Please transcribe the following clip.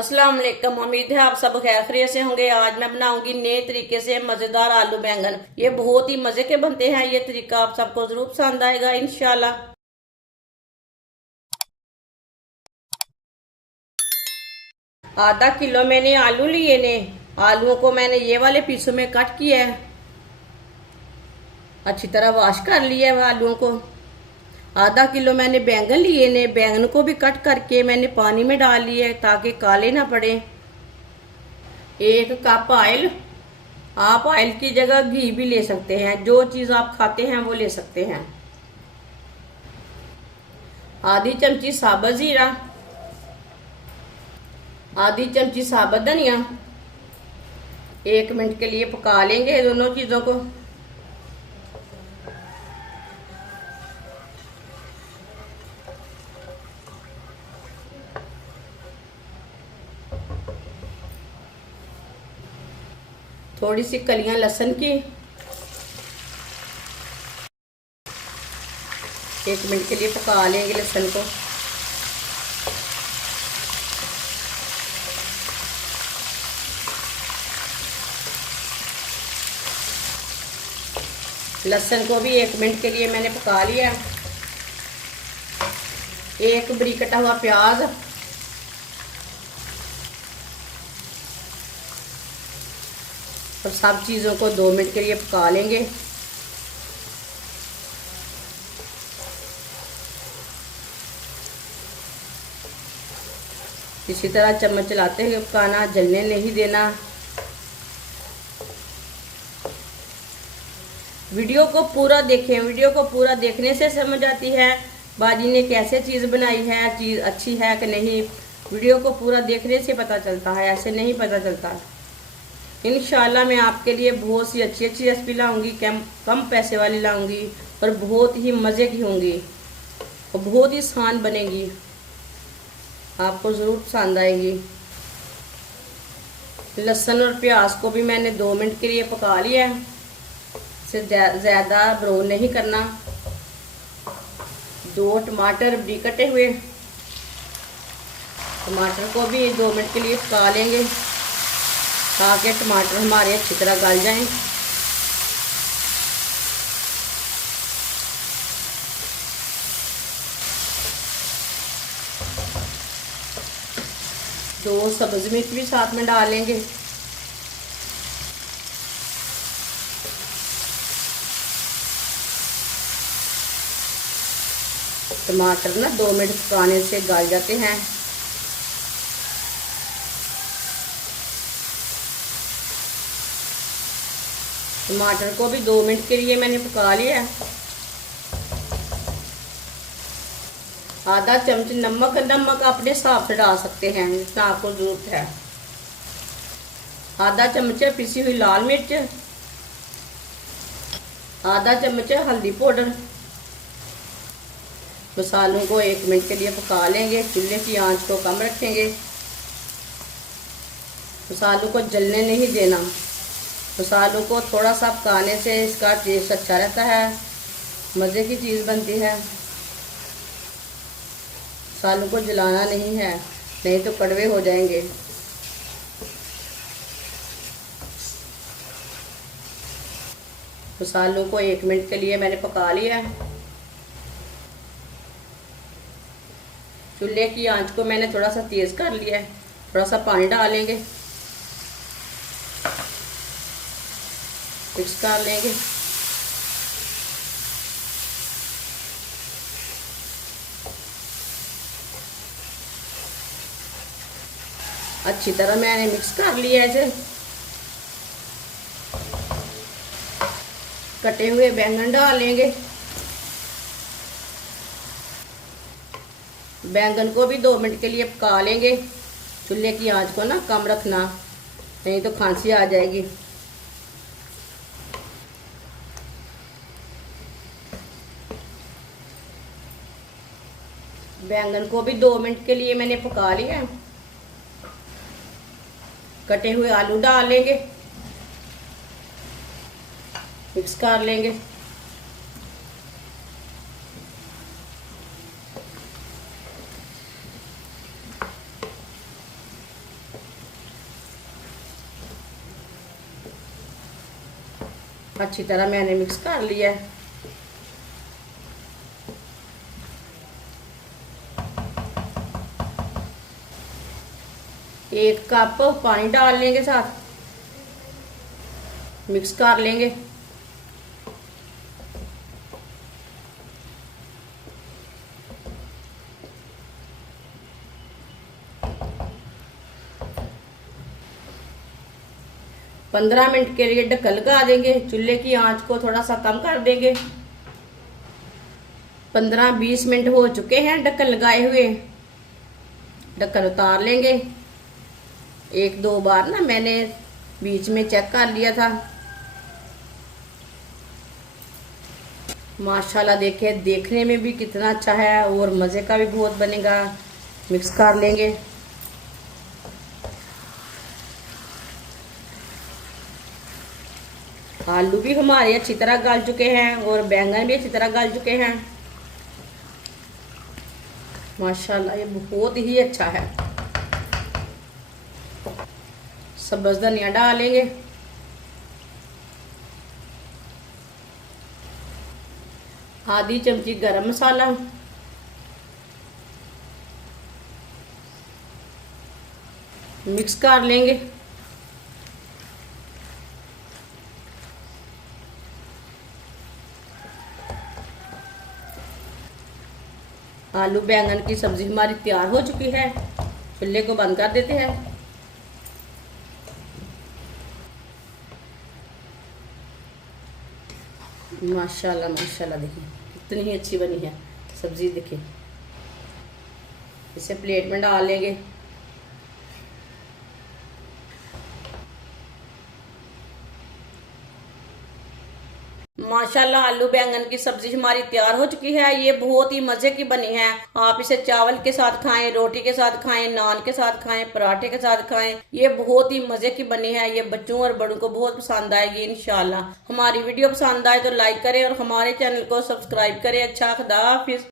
अस्सलाम वालेकुम। उम्मीद है आप सब खैरियत से होंगे। आज मैं बनाऊंगी नए तरीके से मजेदार आलू बैंगन। ये बहुत ही मजे के बनते हैं। ये तरीका आप सबको जरूर पसंद आएगा इंशाल्लाह। आधा किलो मैंने आलू लिए ने। आलूओं को मैंने ये वाले पीसों में कट किया है। अच्छी तरह वॉश कर लिया है आलूओं को। आधा किलो मैंने बैंगन लिए ने। बैंगन को भी कट करके मैंने पानी में डाल लिया है ताकि काले ना पड़े। 1 कप ऑयल। आप ऑयल की जगह घी भी ले सकते हैं। जो चीज आप खाते हैं वो ले सकते हैं। आधी चमची साबुत जीरा। आधी चमची साबुत धनिया। 1 मिनट के लिए पका लेंगे दोनों चीजों को। थोड़ी सी कलियां लहसुन की। 1 मिनट के लिए पका लेंगे लहसुन को। लहसुन को भी 1 मिनट के लिए मैंने पका लिया। एक बारीक कटा हुआ प्याज। और सब चीज़ों को 2 मिनट के लिए पका लेंगे। इसी तरह चम्मच चलाते हुए पकाना, जलने नहीं देना। वीडियो को पूरा देखें। वीडियो को पूरा देखने से समझ आती है बाजी ने कैसे चीज़ बनाई है, चीज़ अच्छी है कि नहीं। वीडियो को पूरा देखने से पता चलता है, ऐसे नहीं पता चलता। इंशाल्लाह मैं आपके लिए बहुत सी अच्छी अच्छी रेसिपी लाऊंगी। कम पैसे वाली लाऊंगी और बहुत ही मज़े की होंगी और बहुत ही आसान बनेगी। आपको ज़रूर पसंद आएगी। लहसुन और प्याज को भी मैंने 2 मिनट के लिए पका लिया है। इसे ज़्यादा ब्राउन नहीं करना। 2 टमाटर भी कटे हुए। टमाटर को भी 2 मिनट के लिए पका लेंगे ताकि टमाटर हमारे अच्छी तरह गल जाएं। दो सब्ज़ मिर्च भी साथ में डालेंगे। टमाटर ना 2 मिनट पकाने से गल जाते हैं। टमाटर को भी 2 मिनट के लिए मैंने पका लिया है। आधा चम्मच नमक। नमक अपने हिसाब से डाल सकते हैं जितना आपको जरूरत है। आधा चम्मच पिसी हुई लाल मिर्च। आधा चम्मच हल्दी पाउडर। मसालों को 1 मिनट के लिए पका लेंगे। चूल्हे की आंच को कम रखेंगे। मसालों को जलने नहीं देना। मसालों को थोड़ा सा पकाने से इसका टेस्ट अच्छा रहता है, मज़े की चीज़ बनती है। मसालों को जलाना नहीं है, नहीं तो कड़वे हो जाएंगे। मसालों को 1 मिनट के लिए मैंने पका लिया। चूल्हे की आंच को मैंने थोड़ा सा तेज़ कर लिया है। थोड़ा सा पानी डालेंगे, मिक्स कर लेंगे। अच्छी तरह मैंने मिक्स कर लिया इसे। कटे हुए बैंगन डालेंगे। बैंगन को भी 2 मिनट के लिए पका लेंगे। चूल्हे की आंच को ना कम रखना, नहीं तो खांसी आ जाएगी। बैंगन को भी 2 मिनट के लिए मैंने पका लिया। कटे हुए आलू डाल लेंगे, मिक्स कर लेंगे। अच्छी तरह मैंने मिक्स कर लिया है। एक कप पानी डाल लेंगे, साथ मिक्स कर लेंगे। पंद्रह मिनट के लिए ढक्कन लगा देंगे। चूल्हे की आंच को थोड़ा सा कम कर देंगे। 15-20 मिनट हो चुके हैं ढक्कन लगाए हुए। ढक्कन उतार लेंगे। एक दो बार ना मैंने बीच में चेक कर लिया था। माशाल्लाह देखिए, देखने में भी कितना अच्छा है और मज़े का भी बहुत बनेगा। मिक्स कर लेंगे। आलू भी हमारे अच्छी तरह गल चुके हैं और बैंगन भी अच्छी तरह गल चुके हैं। माशाल्लाह ये बहुत ही अच्छा है। सब्ज़ धनिया डालेंगे। आधी चमची गरम मसाला, मिक्स कर लेंगे। आलू बैंगन की सब्जी हमारी तैयार हो चुकी है। चूल्हे को बंद कर देते हैं। माशाल्लाह माशाल्लाह देखिए कितनी ही अच्छी बनी है सब्जी। देखिए इसे प्लेट में डाल लेंगे। माशाल्लाह आलू बैंगन की सब्जी हमारी तैयार हो चुकी है। ये बहुत ही मजे की बनी है। आप इसे चावल के साथ खाएं, रोटी के साथ खाएं, नान के साथ खाएं, पराठे के साथ खाएं। ये बहुत ही मजे की बनी है। ये बच्चों और बड़ों को बहुत पसंद आएगी इंशाल्लाह। हमारी वीडियो पसंद आए तो लाइक करें और हमारे चैनल को सब्सक्राइब करें। अच्छा, खुदा हाफिज।